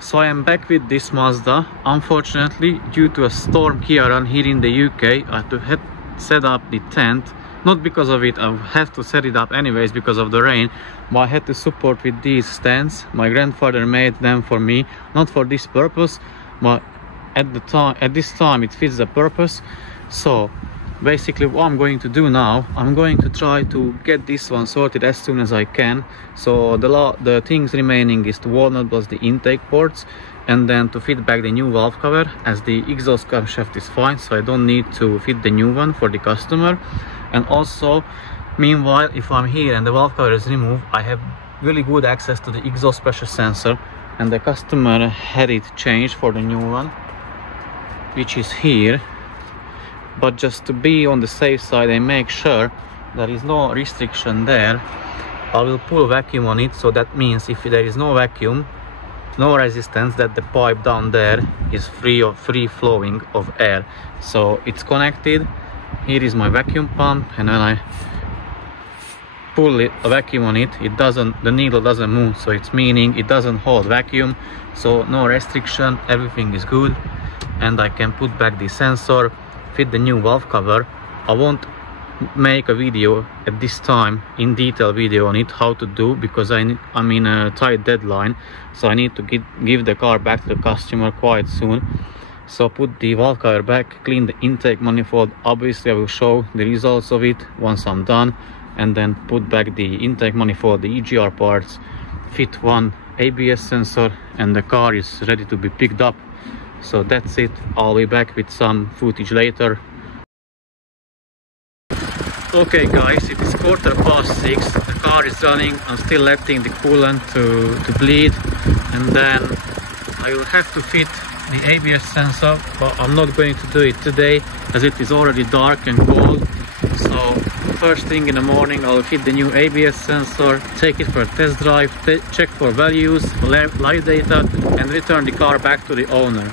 So I am back with this Mazda. Unfortunately, due to a storm here in the UK, I had to set up the tent. Not because of it, I have to set it up anyways because of the rain, but I had to support with these stands. My grandfather made them for me, not for this purpose, but at this time it fits the purpose. So basically what I'm going to do now, I'm going to try to get this one sorted as soon as I can. So the things remaining is the Walnut plus the intake ports, and then to fit back the new valve cover, as the exhaust camshaft is fine, so I don't need to fit the new one for the customer. And also, meanwhile, if I'm here and the valve cover is removed, I have really good access to the exhaust pressure sensor, and the customer had it changed for the new one, which is here. But just to be on the safe side and make sure there is no restriction there, I will pull vacuum on it. So that means if there is no vacuum, no resistance, that the pipe down there is free flowing of air. So it's connected. Here is my vacuum pump, and when I pull a vacuum on it, the needle doesn't move, so it's meaning it doesn't hold vacuum. So no restriction, everything is good, and I can put back the sensor, fit the new valve cover. I won't make a video at this time, in detail video on it, how to do, because I'm in a tight deadline, so I need to give the car back to the customer quite soon. So put the valve cover back, clean the intake manifold. Obviously I will show the results of it once I'm done, and then put back the intake manifold, the EGR parts, fit one ABS sensor, and the car is ready to be picked up. So that's it. I'll be back with some footage later. Okay guys, it is 6:15. The car is running. I'm still letting the coolant to bleed, and then I will have to fit the ABS sensor, but I'm not going to do it today as it is already dark and cold. So first thing in the morning I'll fit the new ABS sensor, take it for a test drive, check for values, live data, and return the car back to the owner.